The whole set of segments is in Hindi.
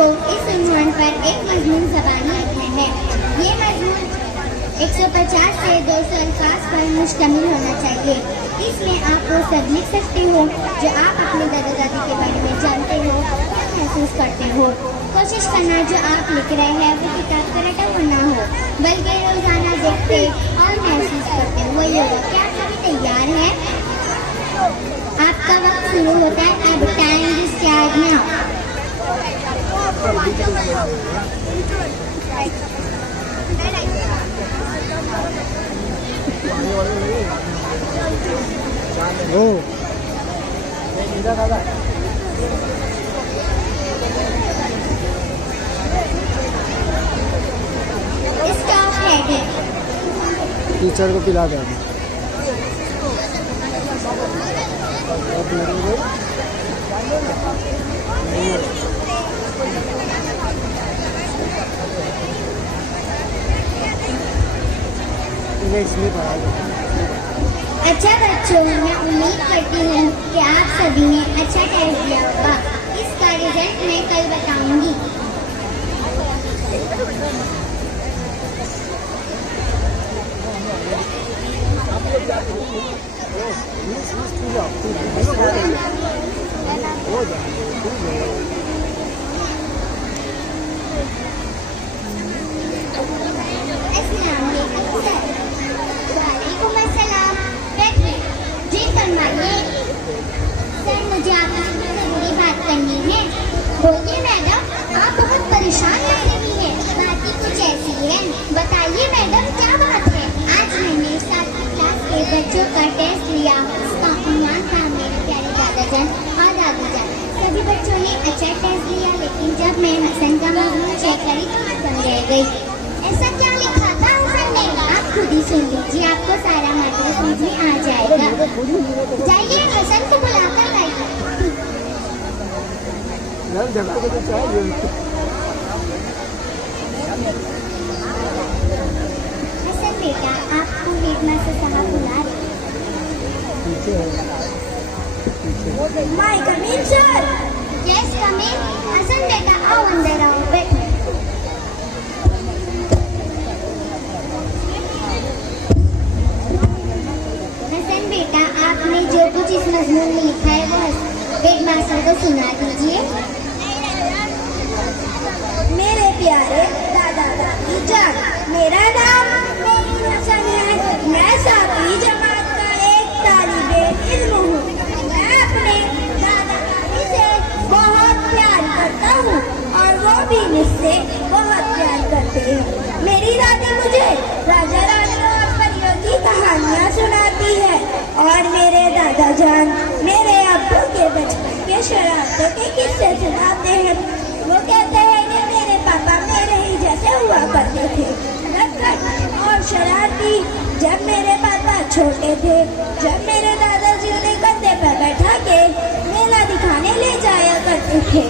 को इस उन्वान पर एक मजमून ज़बानी लिखना है। ये मजमून 150 से 200 अल्फाज पर मुश्तमिल होना चाहिए। इसमें आप वो सब लिख सकते हो जो आप अपने दादा दादी के बारे में जानते हो या महसूस करते हो। कोशिश करना जो आप लिख रहे हैं वो किताब का रटा हुआ ना हो, बल्कि रोज़ाना देखते और महसूस करते हुए होगा। क्या आप सभी तैयार हैं? आपका वक्त शुरू होता है। अब time start now. Stop heading. Teacher को पिला दे। अच्छा बच्चों, मैं उम्मीद करती हूँ कि आप सभी ने अच्छा टेस्ट दिया होगा। इसका रिजल्ट मैं कल बताऊंगी। सर, मुझे आपसे जरूरी बात करनी है। बोलिए मैडम, आप बहुत परेशान लग रही है। बात ही कुछ ऐसी है। बताइए मैडम, क्या बात है? आज मैंने 7वीं क्लास के बच्चों का टेस्ट लिया। उसका उन्वान था मेरे प्यारे दादा जान और दादी जान। सभी बच्चों ने अच्छा टेस्ट लिया, लेकिन जब मैं हसन का मजमून चेक करी तो मैं बन रह गई। ऐसा क्या लिखा था हसन ने? आप खुद ही सुन लीजिए, आपको सारा मतलब समझ में आ जाएगा। जाइए हसन को बुलाकर लाइए। हसन बेटा, आपको हेडमास्टर साहब बुला रहे। My coming sir. Yes coming. Hasan बेटा आओ, अंदर आओ, बैठो। हसन बेटा, आपने जो कुछ इस मजमून में लिखा है वो हेडमास्टर को सुना दीजिए। मेरे प्यारे दादा दादी जान, मेरा नाम मेरी हसन है। मैं 7वीं जमात का एक तालिबे इल्म हूँ। मैं अपने दादा दादी से बहुत प्यार करता हूँ और वो भी मुझसे बहुत प्यार करते हैं। मेरी दादी मुझे राजा रानी और परियों की कहानियाँ सुनाती है और मेरे दादा जान मेरे अब्बू के बचपन के शरारतों के किस्से सुनाते हैं। वो कहते हैं कि मेरे पापा मेरे ही जैसे हुआ करते थे, रखकर और शरारती। जब मेरे पापा छोटे थे, जब मेरे दादाजी उन्हें कंधे पर बैठा के मेला दिखाने ले जाया करते थे।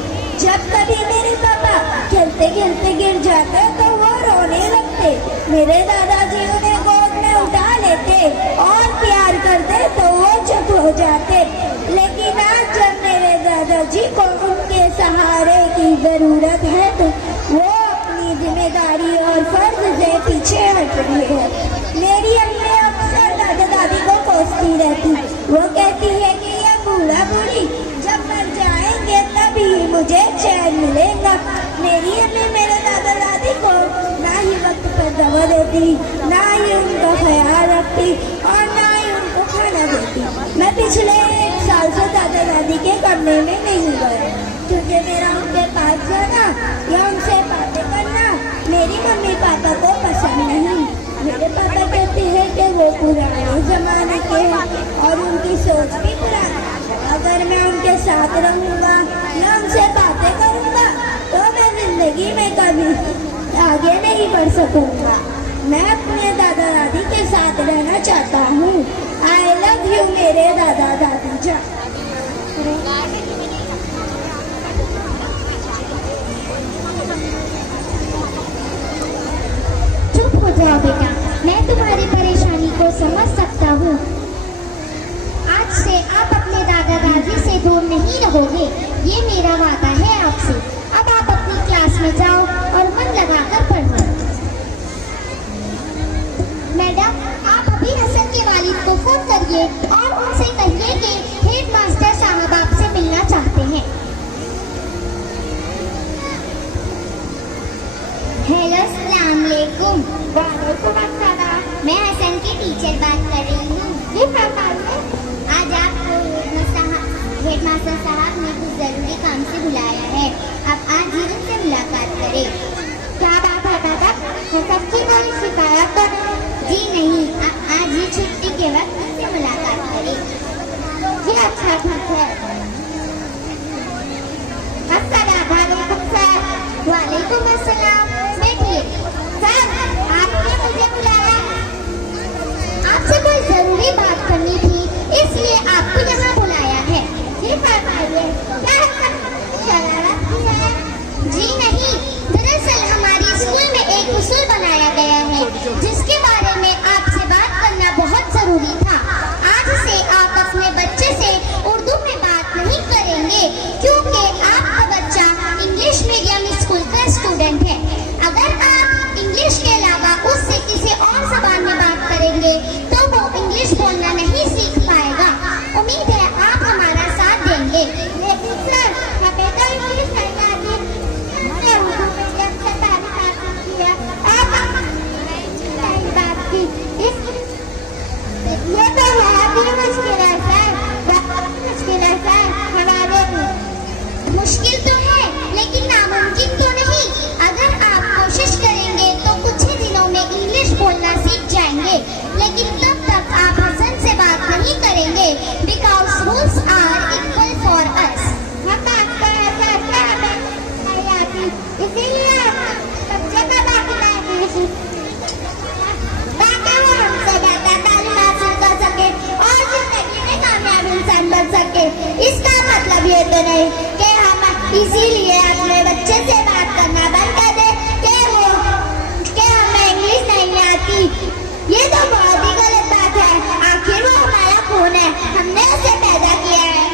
जब कभी मेरे पापा खेलते खेलते गिर जाते तो वो रोने लगते। मेरे दादाजी उन्हें गोद में उठा लेते और प्यार करते तो वो चुप हो जाते। लेकिन आज जब मेरे दादाजी को उनके सहारे की जरूरत है तो वो अपनी जिम्मेदारी और फर्ज से पीछे हट रही है। मेरी अम्मी अक्सर दादा दादी को कोसती रहती। वो कहती है कि ये बूढ़ा बूढ़ी जब मर जाएंगे तभी मुझे चैन मिलेगा। मेरी अम्मी मेरे दादा दादी को ना ही वक्त पर दवा देती, ना ही उनका ख्याल रखती और ना ही उनको खाना देती। मैं पिछले 1 साल से दादा दादी के कमरे में नहीं गया क्योंकि मेरा उनके पास जाना या उनसे बातें करना मेरी मम्मी पापा को पसंद नहीं। मेरे पापा कहते हैं कि वो पुराने जमाने के हैं और उनकी सोच भी पुरानी। अगर मैं उनके साथ रहूँगा या उनसे बातें करूँगा तो मैं जिंदगी में कभी आगे नहीं बढ़ सकूँगा। मैं अपने दादा दादी के साथ रहना चाहता हूँ। आई लव यू मेरे दादा दादी जान। चुप हो जाओ बेटा, मैं तुम्हारी परेशानी को समझ सकता हूँ। आज से आप अपने दादा दादी से दूर नहीं रहोगे, ये मेरा वादा है आपसे। अब आप अपनी में जाओ और मन लगाकर पढ़ो। मैडम, आप अभी हसन के वालिद को फोन करिए और उनसे कहिए कि हेडमास्टर साहब आपसे मिलना चाहते हैं। हेलो, अस्सलाम वालेकुम। वालेकुम अस्सलाम। मैं हसन की टीचर बात कर रही हूँ। जी फरमाइए। आज आपको हेडमास्टर साहब ने कुछ जरूरी काम से बुलाया है। आप आज ही उनसे मुलाकात करें। क्या बात है मैडम? हसन की कोई शिकायत तो नहीं? जी नहीं, आप आज ही छुट्टी के वक्त उनसे मुलाकात करें। जी अच्छा, ठीक है। अस्सलाम वालेकुम सर। वालेकुम अस्सलाम। बैठिए। सर, आपने मुझे बुलाया? आपसे कोई जरूरी बात करनी थी, इसलिए आपको यहाँ बुलाया है। जी फरमाइए। क्या शरारत की है? जी नहीं, दरअसल हमारे स्कूल में एक उसूल बनाया गया है जिसके बारे में आपसे बात करना बहुत जरूरी था। आज से आप अपने बच्चे से उर्दू में बात नहीं करेंगे क्योंकि आपका बच्चा इंग्लिश मीडियम स्कूल का स्टूडेंट है। अगर आप इंग्लिश के अलावा उससे किसी और जबान में बात करेंगे तो वो इंग्लिश बोलना नहीं सीख पाएगा। उम्मीद है आप हमारा साथ देंगे। लेकिन सर, हमें तो इंग्लिश नहीं आती। हमने उर्दू मीडियम से तारीफ हासिल की है। सही बात की। ये तो बहुत ही मुश्किल है सर, बहुत मुश्किल है सर हमारे लिए। मुश्किल तो है लेकिन नामुमकिन तो नहीं। अगर आप कोशिश करेंगे तो कुछ ही दिनों में इंग्लिश बोलना सीख जाएंगे। लेकिन तब तक आप हसन से बात नहीं करेंगे because rules are equal for us. हम मानते हैं सर कि हमें नहीं आती, इसीलिए बच्चे का दाखिला इंग्लिश ताकि वो हमसे बेहतर तालीम हासिल कर सके और जिंदगी में कामयाब इंसान बन सके। इसका मतलब ये तो नहीं कि हम इसीलिए अपने बच्चे से बात करना बंद कर दे कि हमें इंग्लिश नहीं आती। ये तो बहुत ही गलत बात है। आखिर वो हमारा खून है, हमने उसे पैदा किया है।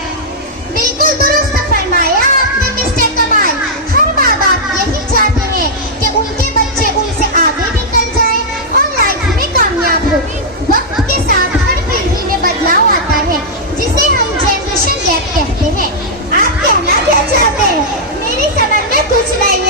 बिल्कुल दुरुस्त फरमाया आपने मिस्टर कमाल। हर माँ बाप यही चाहते हैं कि उनके बच्चे उनसे आगे निकल जाएं और लाइफ में कामयाब हो। वक्त के साथ हर पीढ़ी में बदलाव आता है जिसे हम जनरेशन गैप कहते हैं। आप कहना क्या चाहते हैं? मेरी समझ में कुछ नहीं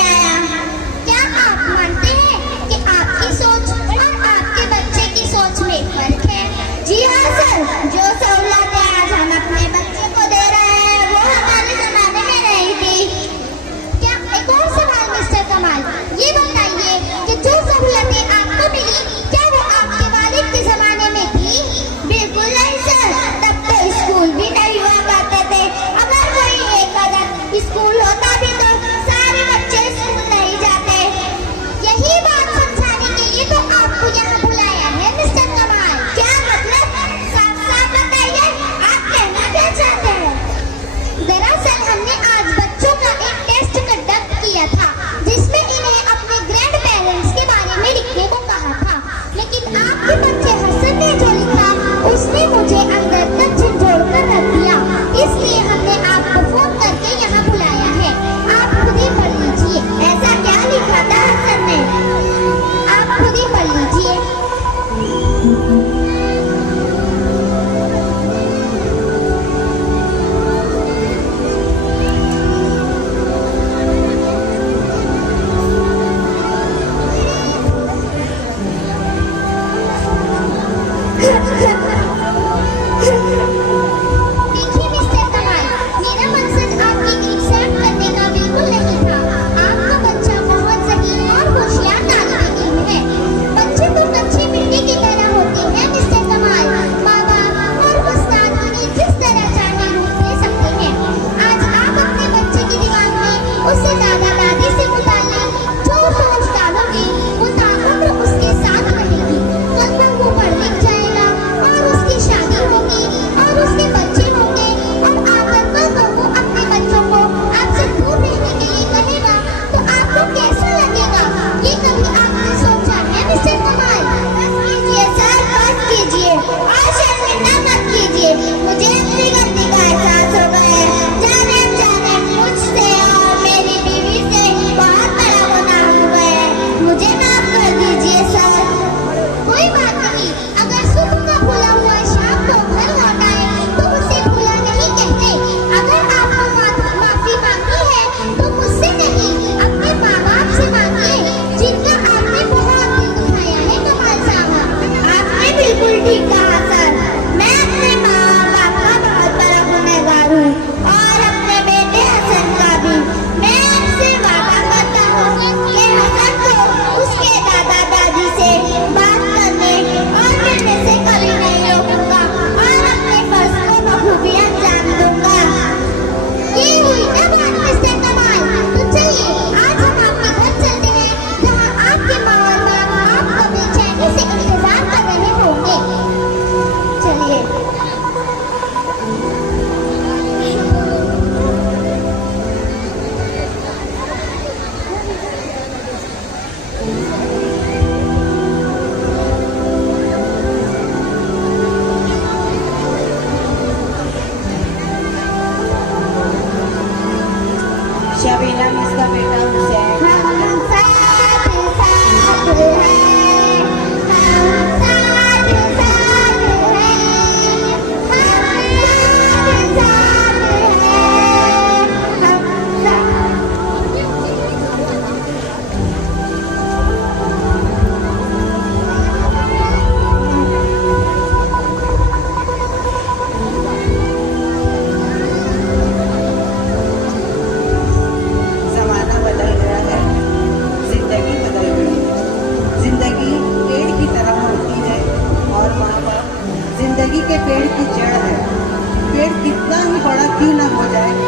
है,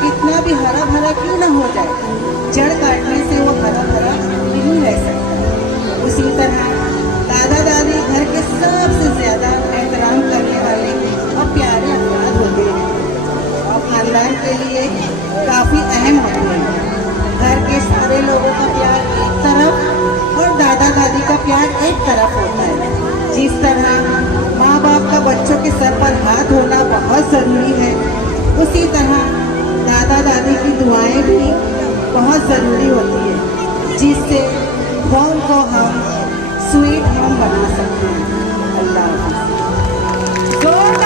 कितना भी हरा भरा क्यों न हो जाए, जड़ काटने से वो हरा भरा नहीं रह सकता। उसी तरह दादा दादी घर के सबसे ज्यादा एहतराम करने वाले और प्यारे अफराद होते हैं और खानदान के लिए काफी अहम होते हैं। घर के सारे लोगों का प्यार एक तरफ और दादा दादी का प्यार एक तरफ होता है। जिस तरह माँ बाप का बच्चों के सर पर हाथ होना बहुत जरूरी है, उसी तरह दादा दादी की दुआएं भी बहुत जरूरी होती है, जिससे होम को हम स्वीट होम बना सकते हैं। अल्लाह हाफ़िज़।